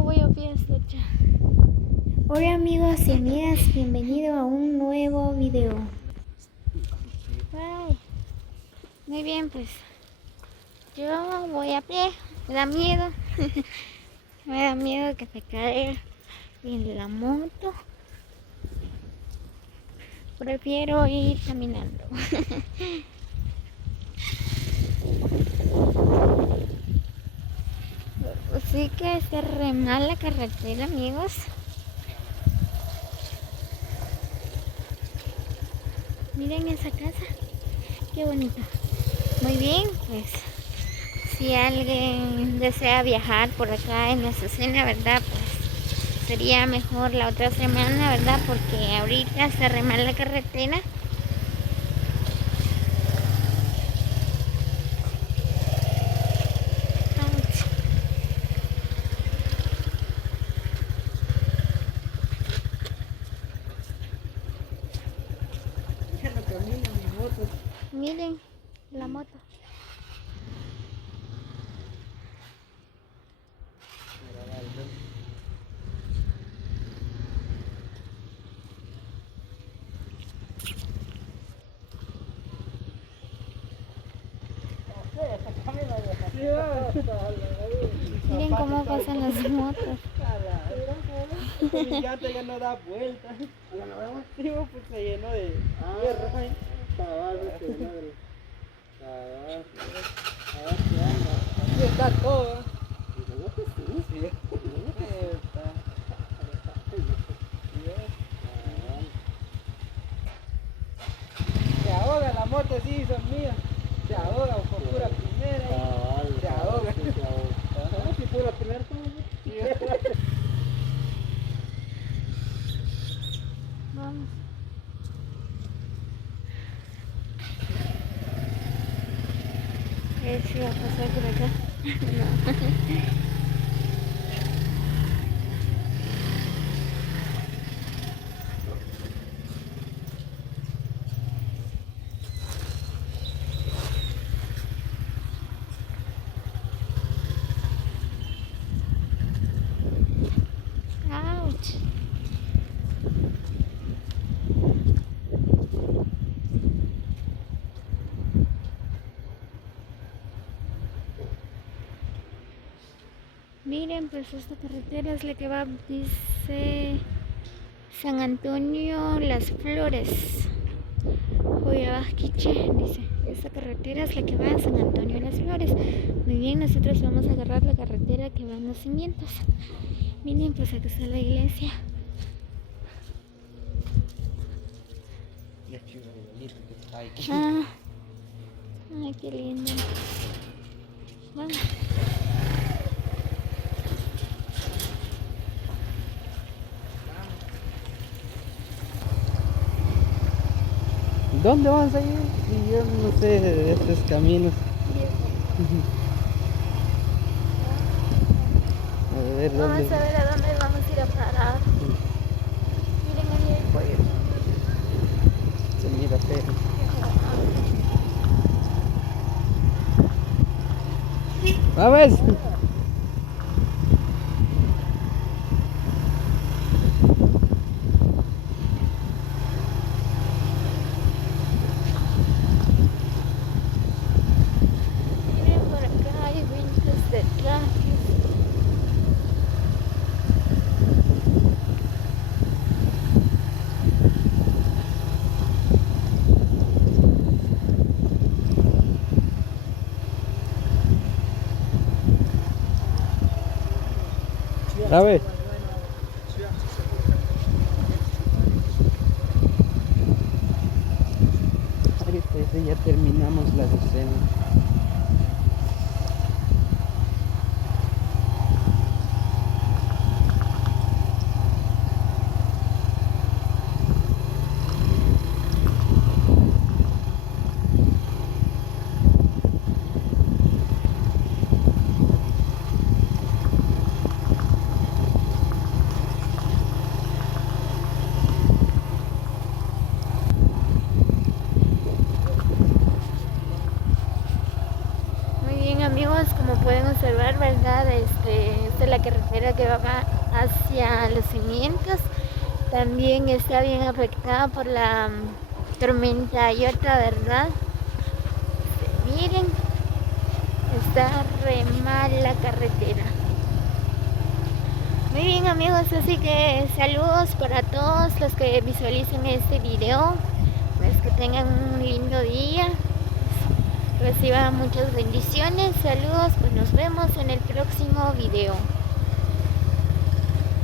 yo voy a fiesta ya. Hola amigos y amigas, bienvenido a un nuevo video. Ay, muy bien, pues yo voy a pie, me da miedo, me da miedo que se caiga en la moto. Prefiero ir caminando. Sí que está re mal la carretera, amigos. Miren esa casa, qué bonito. Muy bien, pues si alguien desea viajar por acá en esta escena, ¿verdad? Pues sería mejor la otra semana, ¿verdad? Porque ahorita está re mal la carretera. Ouch. Ya no camina mi moto. Miren la moto. Miren cómo pasan las motos. Mi llanta ya no da vuelta. Sí, pues se llenó de tierra. Aquí está todo. Sí. Se ahoga la moto, sí, son mías. Se ahoga por pura primera. Se ahoga. Si pura primera, Vamos. Si va a pasar por acá. No. Ouch. Miren, pues esta carretera es la que va, dice San Antonio Las Flores. Oyabasquiche, dice. Esta carretera es la que va a San Antonio Las Flores. Muy bien, nosotros vamos a agarrar la carretera que va a Nacimientos. Miren, pues aquí está la iglesia. Ah, ay, qué lindo. Vamos. ¿Dónde vamos a ir? Y yo no sé de estos caminos. A ver, ¿dónde? Vamos a ver a dónde vamos a ir a parar. Miren ahí el pollo. Se mira feo. ¿Sabes? Miren por acá hay ventas de trajes. ¿Sabes? Ahorita ya terminamos la escena. amigos, como pueden observar, ¿verdad? Esta es la carretera que va hacia los cimientos. También está bien afectada por la tormenta Iota, ¿verdad? Miren, está re mal la carretera. Muy bien amigos, así que saludos para todos los que visualicen este video. Pues que tengan un lindo día, reciban muchas bendiciones, saludos, pues nos vemos en el próximo video.